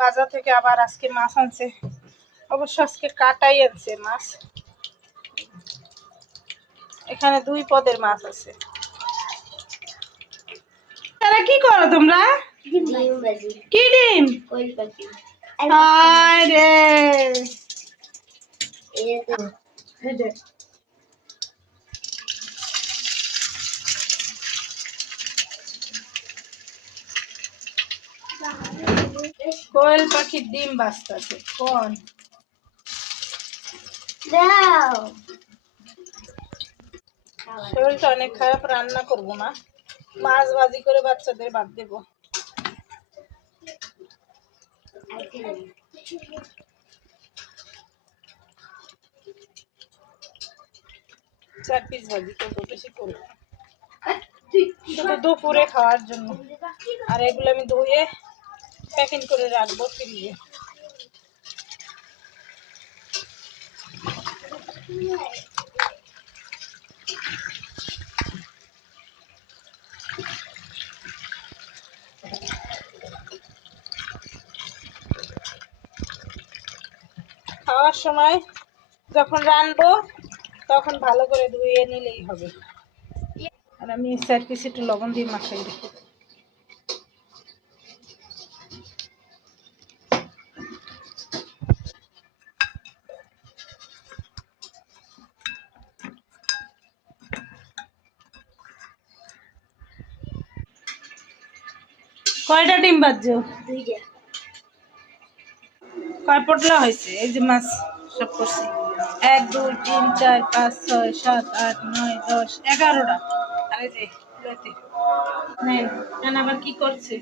বাজার থেকে আবার আজকে মাছ আনছে, অবশ্য আজকে কাটাই আনছে মাছ। এখানে 2 পদের মাছ আছে। তারা কি করো তোমরা? কি ডিম? কোয়েল পাখির ডিম বাজতেছে। কোন শরীরটা অনেক খারাপ, রান্না করব না, মাছ ভাজি করে বাচ্চাদের ভাত দেবো। 4 পিস ভাজি করবো, বেশি করবো শুধু দুপুরে খাওয়ার জন্য। আর এগুলো আমি ধুয়ে প্যাকিং করে রাখবো ফ্রিজে। খাওয়ার সময় যখন রানবো তখন ভালো করে ধুয়ে নিলেই হবে। আর আমি 4 পিস একটু লবণ দিয়ে মাখাই রেখে। কয়টা ডিম বাজছো? 2টা। কয় পটলা হয়েছে? এই যে মাছ সব করছি 1 2 3 4 5 6 7 8 9 10 11টা। আর এই যে প্লেটে নেন, আবার কি করছে?